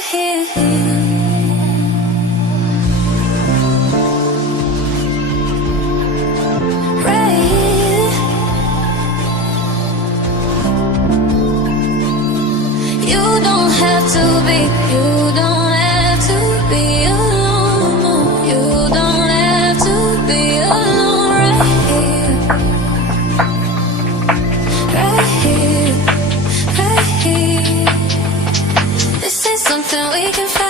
right here. Right here. You don't have to be, you don't have to be alone. No, you don't have to be alone. Right here. Right here. Right here. This is something we can find.